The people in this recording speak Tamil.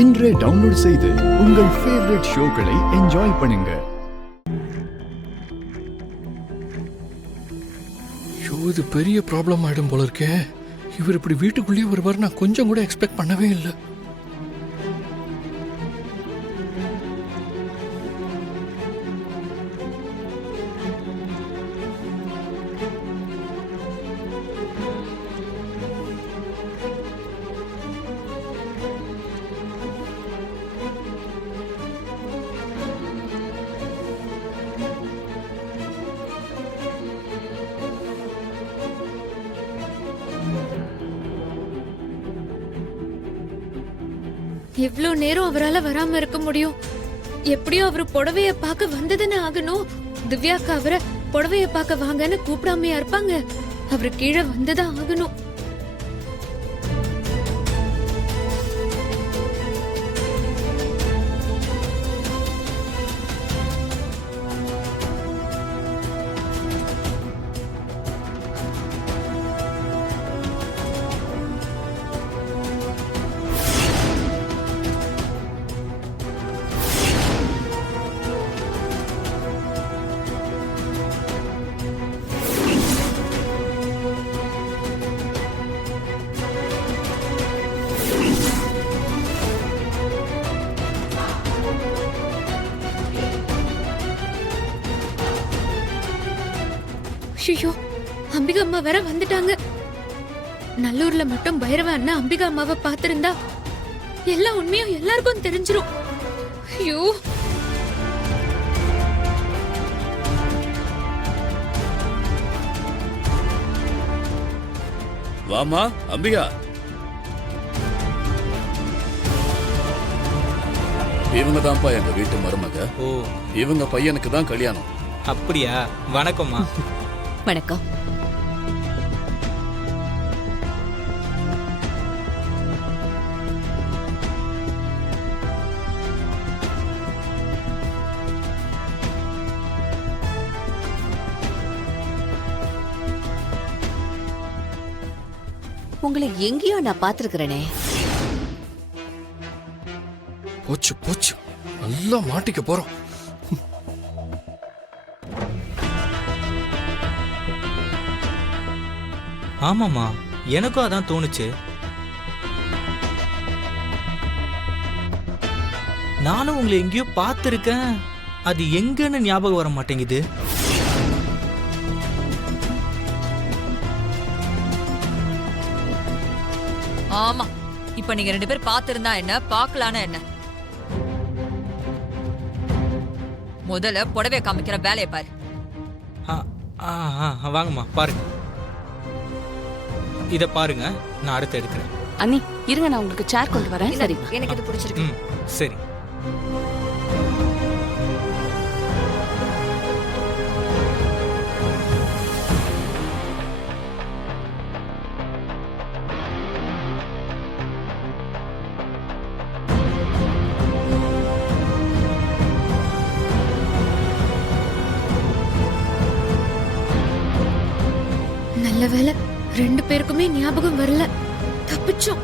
இன்றே டவுன்லோட் செய்து உங்கள் ஃபேவரட் ஷோக்களை என்ஜாய் பண்ணுங்க. இது பெரிய ப்ராப்ளம் ஆயிடும் போல இருக்கே. இவர் இப்படி வீட்டுக்குள்ளேயே வருவார் நான் கொஞ்சம் கூட எக்ஸ்பெக்ட் பண்ணவே இல்லை. இவ்ளோ நேரம் அவரால வராம இருக்க முடியும்? எப்படியோ அவரு புடவைய பார்க்க வந்ததுன்னு ஆகணும். திவ்யாக்கு அவரை புடவைய பார்க்க வாங்கன்னு கூப்பிடாமையா இருப்பாங்க? அவரு கீழே வந்துதான் ஆகணும். ஐயோ, அம்பிகா அம்மா வேற வந்துட்டாங்க. நல்லூர்ல மட்டும் பைரவ அண்ணா அம்பிகா அம்மாவை பார்த்திருந்தா எல்லா உண்மையும் எல்லாருக்கும் தெரிஞ்சிரும். ஐயோ, வாமா அம்பிகா. இவங்க தான்ப்பா எங்க வீட்டு மருமக. ஓ, இவங்க பையனுக்கு தான் கல்யாணம். அப்படியா? வணக்கம்மா. வணக்கம். உங்களை எங்கேயோ நான் பாத்துருக்கிறேனே. போச்சு போச்சு, நல்லா மாட்டிக்க போறோம். ஆமாம்மா, எனக்கும் அதான் தோணுச்சு. நானும் உங்களை எங்கேயோ பார்த்துருக்கேன். அது எங்கன்னு ஞாபகம் வர மாட்டேங்குது. ஆமா, இப்ப நீங்க 2 பேர் பார்த்திருந்தா என்ன, பார்க்கலான என்ன? முதல்ல புடவை காமிக்கிற வேலையை பாரு. வாங்கம்மா, பாருங்க. இத பாருங்க, நான் அடுத்து எடுக்கிறேன். அண்ணி இருங்க, நான் உங்களுக்கு சேர் கொண்டு வரேன். சரி, எனக்கு இது பிடிச்சிருக்கு. சரி. நல்ல வேளை 2 பேருக்குமே ஞாபகம் வரல. தப்பிச்சோம்.